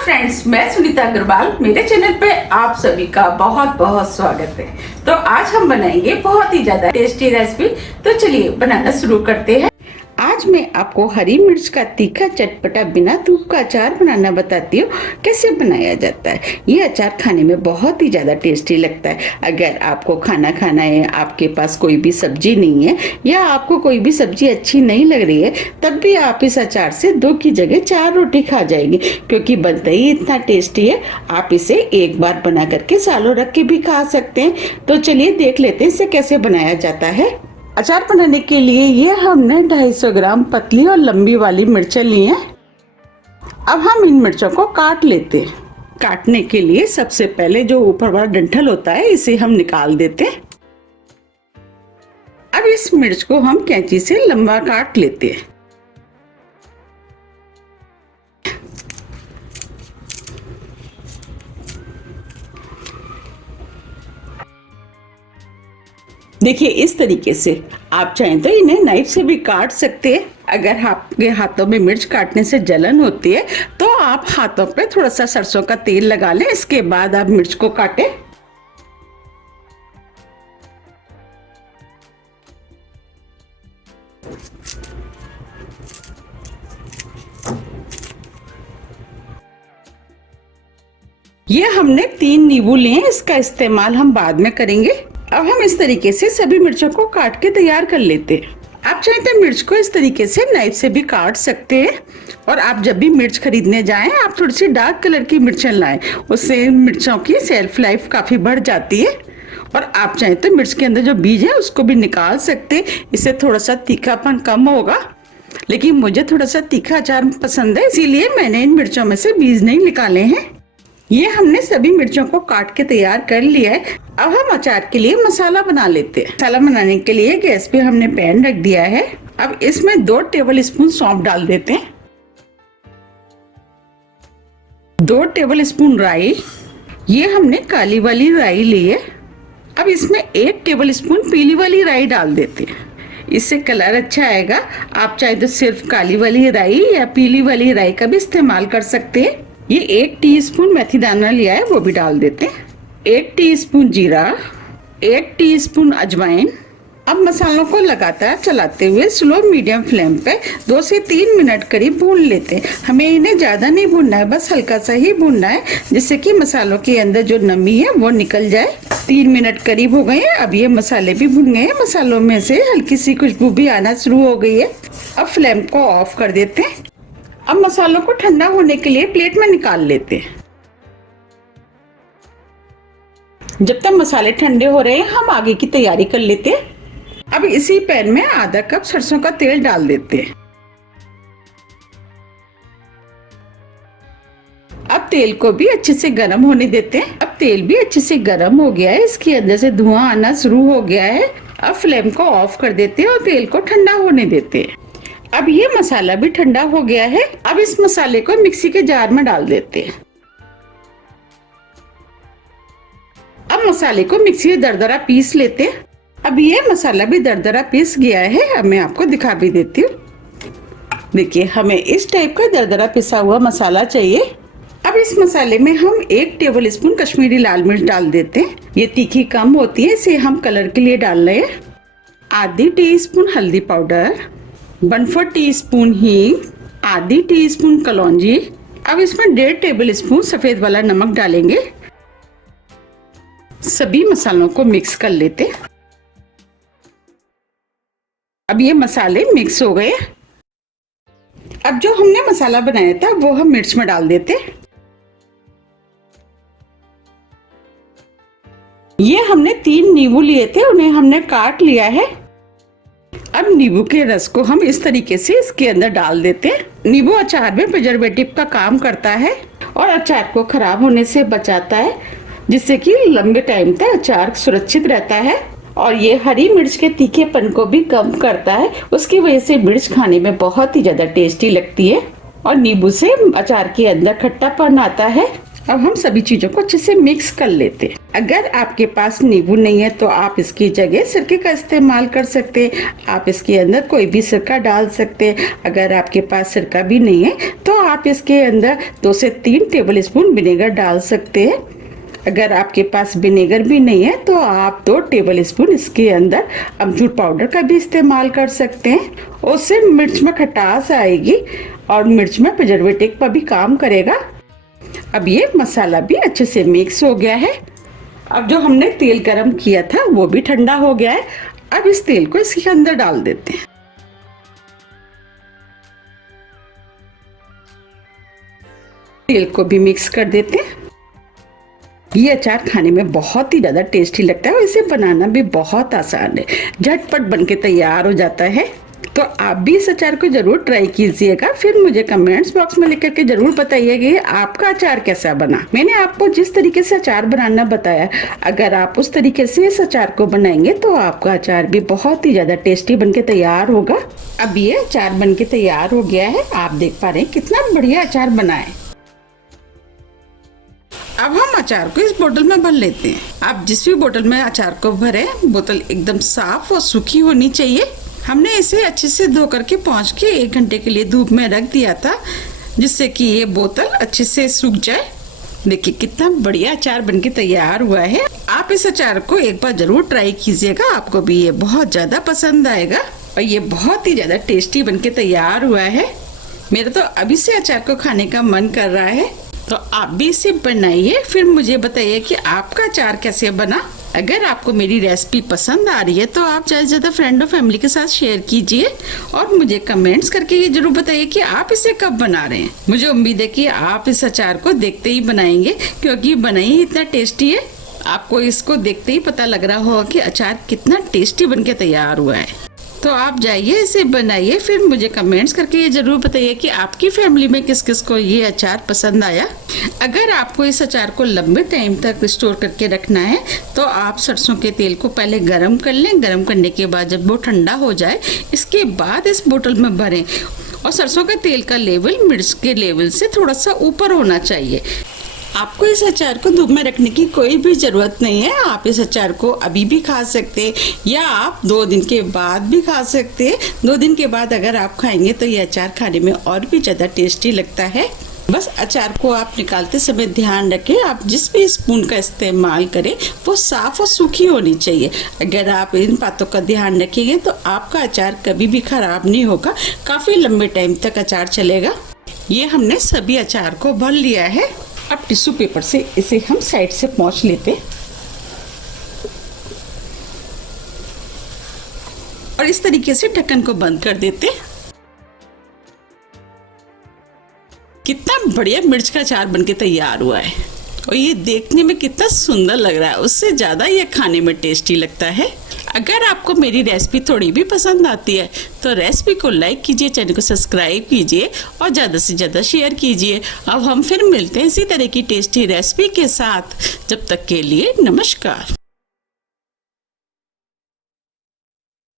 Friends, मैं सुनीता अग्रवाल। मेरे channel पे आप सभी का बहुत बहुत स्वागत है। तो आज हम बनाएंगे बहुत ही ज्यादा टेस्टी रेसिपी। तो चलिए बनाना शुरू करते हैं। आज मैं आपको हरी मिर्च का तीखा चटपटा बिना दूध का अचार बनाना बताती हूँ कैसे बनाया जाता है। ये अचार खाने में बहुत ही ज़्यादा टेस्टी लगता है। अगर आपको खाना खाना है, आपके पास कोई भी सब्जी नहीं है या आपको कोई भी सब्जी अच्छी नहीं लग रही है, तब भी आप इस अचार से 2 की जगह 4 रोटी खा जाएंगे, क्योंकि बनता ही इतना टेस्टी है। आप इसे एक बार बना करके सालों रख के भी खा सकते हैं। तो चलिए देख लेते हैं इसे कैसे बनाया जाता है। अचार बनाने के लिए ये हमने 250 ग्राम पतली और लंबी वाली मिर्चें ली हैं। अब हम इन मिर्चों को काट लेते हैं। काटने के लिए सबसे पहले जो ऊपर वाला डंठल होता है इसे हम निकाल देते हैं। अब इस मिर्च को हम कैंची से लंबा काट लेते हैं। देखिए इस तरीके से आप चाहें तो इन्हें नाइफ से भी काट सकते हैं। अगर आपके हाथों में मिर्च काटने से जलन होती है तो आप हाथों पे थोड़ा सा सरसों का तेल लगा लें, इसके बाद आप मिर्च को काटें। ये हमने 3 नींबू लिए, इसका इस्तेमाल हम बाद में करेंगे। अब हम इस तरीके से सभी मिर्चों को काट के तैयार कर लेते हैं। आप चाहें तो मिर्च को इस तरीके से नाइफ से भी काट सकते हैं। और आप जब भी मिर्च खरीदने जाएं, आप थोड़ी सी डार्क कलर की मिर्चें लाएं, उससे मिर्चों की सेल्फ लाइफ काफी बढ़ जाती है। और आप चाहें तो मिर्च के अंदर जो बीज है उसको भी निकाल सकते हैं, इससे थोड़ा सा तीखापन कम होगा। लेकिन मुझे थोड़ा सा तीखा अचार पसंद है, इसीलिए मैंने इन मिर्चों में से बीज नहीं निकाले हैं। ये हमने सभी मिर्चों को काट के तैयार कर लिया है। अब हम अचार के लिए मसाला बना लेते हैं। मसाला बनाने के लिए गैस पे हमने पैन रख दिया है। अब इसमें 2 टेबल स्पून सौंफ डाल देते हैं, 2 टेबल स्पून राई, ये हमने काली वाली राई ली है। अब इसमें 1 टेबल स्पून पीली वाली राई डाल देते हैं, इससे कलर अच्छा आएगा। आप चाहे तो सिर्फ काली वाली राई या पीली वाली राई का भी इस्तेमाल कर सकते हैं। ये 1 टीस्पून मेथी दाना लिया है, वो भी डाल देते हैं। 1 टीस्पून जीरा, 1 टीस्पून अजवाइन। अब मसालों को लगातार चलाते हुए स्लो मीडियम फ्लेम पे 2 से 3 मिनट करीब भून लेते हैं। हमें इन्हें ज्यादा नहीं भूनना है, बस हल्का सा ही भूनना है, जिससे कि मसालों के अंदर जो नमी है वो निकल जाए। 3 मिनट करीब हो गए हैं। अब ये मसाले भी भुन गए हैं, मसालों में से हल्की सी खुशबू भी आना शुरू हो गई है। अब फ्लेम को ऑफ कर देते हैं। अब मसालों को ठंडा होने के लिए प्लेट में निकाल लेते हैं। जब तक मसाले ठंडे हो रहे हैं हम आगे की तैयारी कर लेते हैं। अब इसी पैन में आधा कप सरसों का तेल डाल देते हैं। अब तेल को भी अच्छे से गर्म होने देते हैं। अब तेल भी अच्छे से गर्म हो गया है, इसके अंदर से धुआं आना शुरू हो गया है। अब फ्लेम को ऑफ कर देते हैं और तेल को ठंडा होने देते हैं। अब ये मसाला भी ठंडा हो गया है। अब इस मसाले को मिक्सी के जार में डाल देते हैं। अब मसाले को मिक्सी में दरदरा पीस लेते हैं। अब ये मसाला भी दरदरा पीस गया है। अब मैं आपको दिखा भी देती हूँ। देखिए हमें इस टाइप का दरदरा पिसा हुआ मसाला चाहिए। अब इस मसाले में हम 1 टेबल स्पून कश्मीरी लाल मिर्च डाल देते हैं। ये तीखी कम होती है, इसे हम कलर के लिए डाल रहे हैं। आधी टीस्पून हल्दी पाउडर, 1/4 टीस्पून हींग, आधी टीस्पून कलौंजी। अब इसमें 1.5 टेबल स्पून सफेद वाला नमक डालेंगे। सभी मसालों को मिक्स कर लेते। अब ये मसाले मिक्स हो गए। अब जो हमने मसाला बनाया था वो हम मिर्च में डाल देते। ये हमने 3 नींबू लिए थे, उन्हें हमने काट लिया है। अब नींबू के रस को हम इस तरीके से इसके अंदर डाल देते हैं। नींबू अचार में प्रिजर्वेटिव का काम करता है और अचार को खराब होने से बचाता है, जिससे कि लंबे टाइम तक अचार सुरक्षित रहता है। और ये हरी मिर्च के तीखेपन को भी कम करता है, उसकी वजह से मिर्च खाने में बहुत ही ज्यादा टेस्टी लगती है। और नींबू से अचार के अंदर खट्टापन आता है। अब हम सभी चीजों को अच्छे से मिक्स कर लेते हैं। अगर आपके पास नींबू नहीं है तो आप इसकी जगह सिरके का इस्तेमाल कर सकते हैं। आप इसके अंदर कोई भी सिरका डाल सकते हैं। अगर आपके पास सिरका भी नहीं है तो आप इसके अंदर 2 से 3 टेबल स्पून विनेगर डाल सकते हैं। अगर आपके पास विनेगर भी नहीं है तो आप 2 टेबल स्पून इसके अंदर अमचूर पाउडर का भी इस्तेमाल कर सकते हैं। उससे मिर्च में खटास आएगी और मिर्च में प्रिजर्वेटिव का भी काम करेगा। अब ये मसाला भी अच्छे से मिक्स हो गया है। अब जो हमने तेल गरम किया था वो भी ठंडा हो गया है। अब इस तेल को इसके अंदर डाल देते हैं। तेल को भी मिक्स कर देते हैं। ये अचार खाने में बहुत ही ज़्यादा टेस्टी लगता है और इसे बनाना भी बहुत आसान है, झटपट बनके तैयार हो जाता है। तो आप भी इस अचार को जरूर ट्राई कीजिएगा। फिर मुझे कमेंट्स बॉक्स में लिख करके जरूर बताइएगा कि आपका अचार कैसा बना। मैंने आपको जिस तरीके से अचार बनाना बताया, अगर आप उस तरीके से इस अचार को बनाएंगे तो आपका अचार भी बहुत ही ज्यादा टेस्टी बनके तैयार होगा। अब ये अचार बनके तैयार हो गया है। आप देख पा रहे हैं कितना बढ़िया अचार बना है। अब हम अचार को इस बोतल में भर लेते हैं। आप जिस भी बोतल में अचार को भरे, बोतल एकदम साफ और सूखी होनी चाहिए। हमने इसे अच्छे से धो करके पहुँच के 1 घंटे के लिए धूप में रख दिया था, जिससे कि ये बोतल अच्छे से सूख जाए। देखिए कितना बढ़िया अचार बनके तैयार हुआ है। आप इस अचार को एक बार जरूर ट्राई कीजिएगा, आपको भी ये बहुत ज्यादा पसंद आएगा और ये बहुत ही ज्यादा टेस्टी बनके तैयार हुआ है। मेरा तो अभी से अचार को खाने का मन कर रहा है, तो आप भी इसे बनाइए। फिर मुझे बताइए कि आपका अचार कैसे बना। अगर आपको मेरी रेसिपी पसंद आ रही है तो आप ज़्यादा से ज़्यादा फ्रेंड और फैमिली के साथ शेयर कीजिए और मुझे कमेंट्स करके ये जरूर बताइए कि आप इसे कब बना रहे हैं। मुझे उम्मीद है कि आप इस अचार को देखते ही बनाएंगे, क्योंकि बना ही इतना टेस्टी है। आपको इसको देखते ही पता लग रहा होगा कि अचार कितना टेस्टी बनके तैयार हुआ है। तो आप जाइए इसे बनाइए, फिर मुझे कमेंट्स करके ये जरूर बताइए कि आपकी फैमिली में किस किस को ये अचार पसंद आया। अगर आपको इस अचार को लंबे टाइम तक स्टोर करके रखना है तो आप सरसों के तेल को पहले गरम कर लें। गरम करने के बाद जब वो ठंडा हो जाए, इसके बाद इस बोतल में भरें। और सरसों के तेल का लेवल मिर्च के लेवल से थोड़ा सा ऊपर होना चाहिए। आपको इस अचार को धूप में रखने की कोई भी ज़रूरत नहीं है। आप इस अचार को अभी भी खा सकते हैं या आप 2 दिन के बाद भी खा सकते हैं। 2 दिन के बाद अगर आप खाएंगे तो ये अचार खाने में और भी ज़्यादा टेस्टी लगता है। बस अचार को आप निकालते समय ध्यान रखें, आप जिस भी स्पून का इस्तेमाल करें वो साफ़ और सूखी होनी चाहिए। अगर आप इन बातों का ध्यान रखेंगे तो आपका अचार कभी भी ख़राब नहीं होगा, काफ़ी लंबे टाइम तक अचार चलेगा। ये हमने सभी अचार को भर लिया है। अब टिश्यू पेपर से इसे हम साइड से पोंछ लेते और इस तरीके से ढक्कन को बंद कर देते। कितना बढ़िया मिर्च का अचार बनके तैयार हुआ है और ये देखने में कितना सुंदर लग रहा है, उससे ज़्यादा ये खाने में टेस्टी लगता है। अगर आपको मेरी रेसिपी थोड़ी भी पसंद आती है तो रेसिपी को लाइक कीजिए, चैनल को सब्सक्राइब कीजिए और ज़्यादा से ज़्यादा शेयर कीजिए। अब हम फिर मिलते हैं इसी तरह की टेस्टी रेसिपी के साथ। जब तक के लिए नमस्कार।